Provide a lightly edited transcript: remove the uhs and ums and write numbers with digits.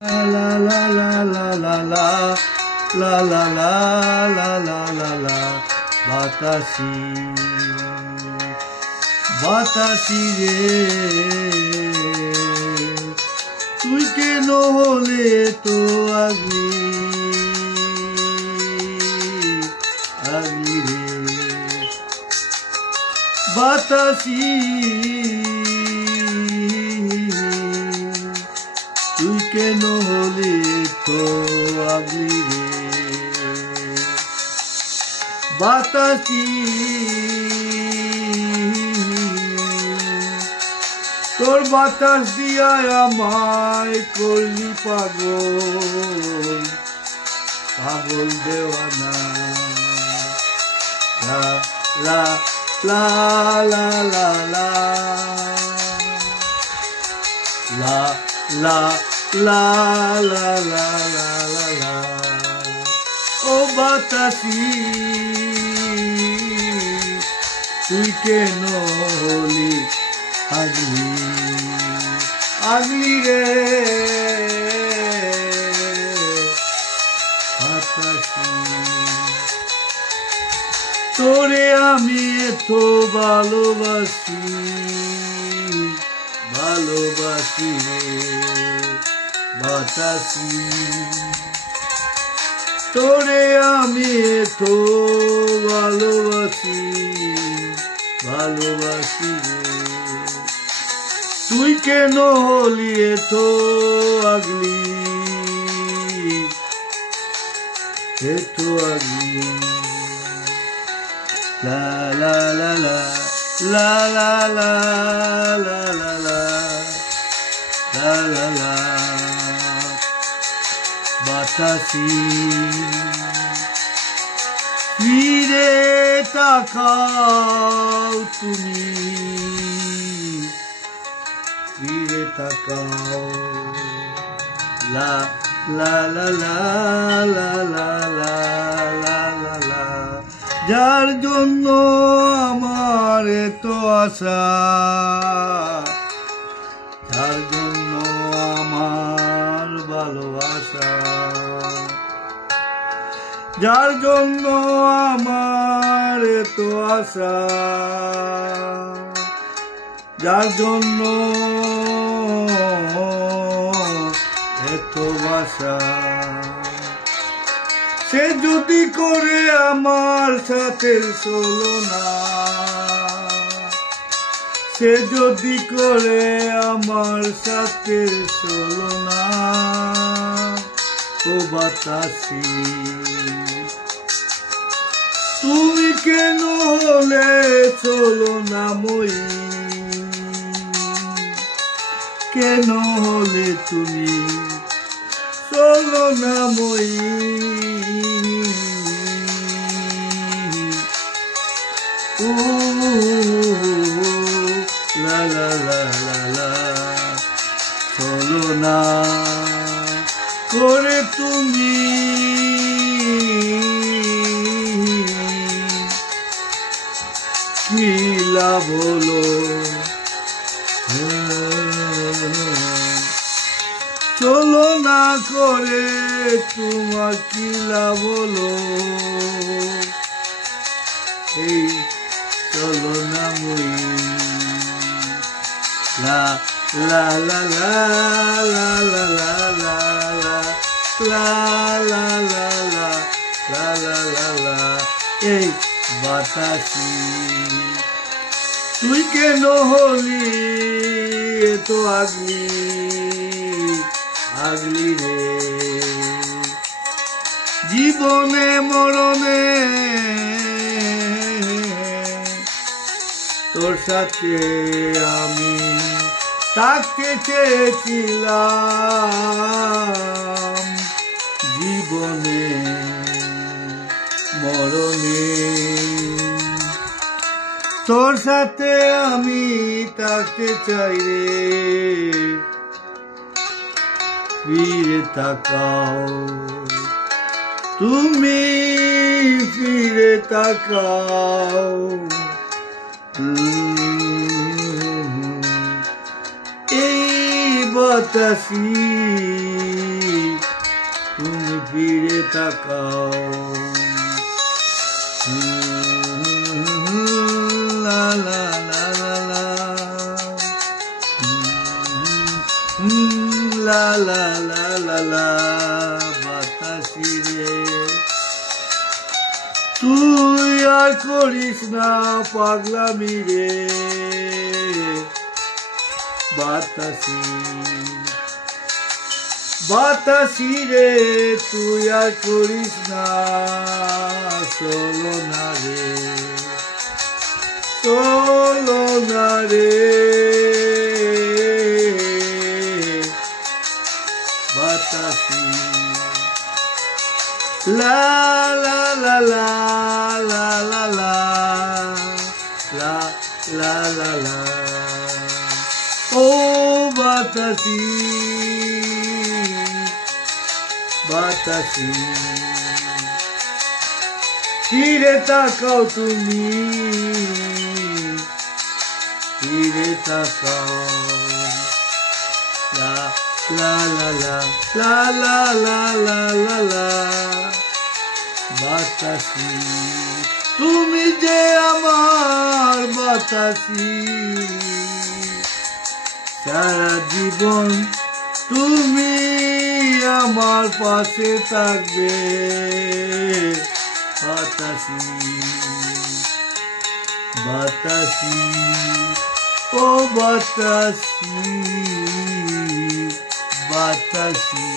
La la la la la la la la la la la la la Batashi Batashi re তুই কেন হলে তো আগলি আগলি রে বাতাসি তুই কেন হলে তো আগলি রে বাতাসি তোর বাতাস দিয়া আমায় করলি পাগল পাগল দেওয়ানা লা লা লা লা লা লা লা লা লা লা লা লা লা লা ও বাতাসি তুই কেন হলি আগলি আগলি রে বাতাসি তোরে আমি এত ভালোবাসি ভালোবাসি রে বাতাসি তোরে আমি এত ভালোবাসি ভালোবাসি রে তুই কেন হলি এত আগলি এত আগলি লা লা লা লা লা লা লা লা লা লা লা লা লা বাতাসি ফিরে তাকাও তুমি ফিরে তাকাও লা লা লা লা লা লা লা লা লা লা যার জন্য আমার এত আশা যার জন্য আমার ভালোবাসা যার জন্য আমার এত আশা যার জন্য এত বাসা সে যদি করে আমার সাথে চলো না সে যদি করে আমার সাথে চলো না ও বাতাসি তুমি কেন হলে চলো না মই কেন হলে তুমি চলো না মই ও লা লা লা লা লা চলো না করে তুমি কি লাভ হলো চলো না করে তোমার কি লাভ হলো এই চলো না মই লা লা লা লা লা লা লা লা লা লা লা লা লা লা লা লা এই বাতাসি তুই কেন হলি এত আগলি আগলি রে জীবনে মরণে তোর সাথে আমি থাকতে চেয়েছিলাম জীবনে মরণে তোর সাথে আমি থাকতে চাই রে ফিরে তাকাও তুমি ফিরে তাকাও এই বাতাসি ফিরে তাকাও লা লা লা লা লা লা লা লা লা লা বাতাসি রে তুই আর করিস না পাগলামি রে বাতাসি বাতাসি রে তুই আর করিস না চলো না রে চলো না রে বাতাসি লা লা লা লা লা লা লা লা লা লা লা ও বাতাসি বাতাসি ফিরে তাকাও তুমি ফিরে তাকাও লা লা লা লা লা লা লা লা লা লা বাতাসি তুমি যে আমার বাতাসি সারা জীবন তুমি আমার পাশে থাকবে বাতাসি বাতাসি ও বাতাসি বাতাসি